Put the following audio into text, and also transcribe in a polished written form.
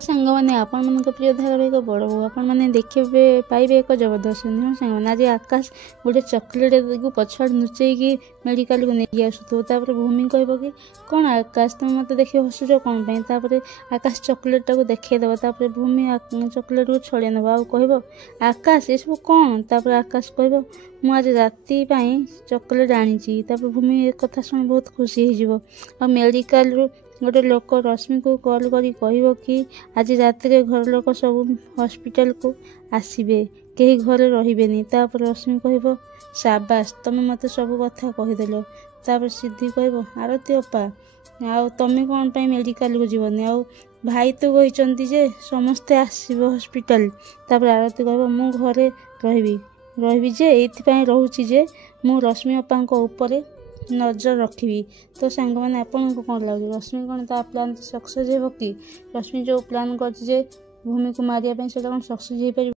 सांगने आपण मान प्रिय धारावाहिक बड़ बो आपण मैंने देखिए पाइबे एक जबरदस्त न्यूज सांगने आज आकाश गोटे चॉकलेट को पछाड़ नुचेकी मेडिकल को नहीं आसुतापर भूमि कह कि कौन आकाश तुम मत देखिए हसुच कौन पाई आकाश चॉकलेट टाक देखदेव तापर भूमि चॉकलेट को छड़े नब आ कह आकाश ये सब कौन तापर आकाश कह मुझे राति चॉकलेट आनी भूमि एक कथा शुणी बहुत खुशी हो मेडिकल गोटे लोक रश्मि को कॉल करी कह कि आज रात घर लोक सब हॉस्पिटल को आसबे कहीं घरे रही तापर रश्मि कह शाबाश तुम मत सब कथा कहीदेल तापर सिद्धि कह आरती अपा आ तुम कौन पाई मेडिकल को जीवनी आ भाई तो कहते जे समस्ते आसब हॉस्पिटल तापर आरती कह मु घरे रही जे ये रोचे जे मु रश्मि अपा ऊपर नजर रखी। तो सांग मैंने आपन को कौन लगे रश्मि कौन ता प्लान सक्सेस हो कि रश्मि जो प्लान कर भूमि को मारिया से सक्सेस हो पार।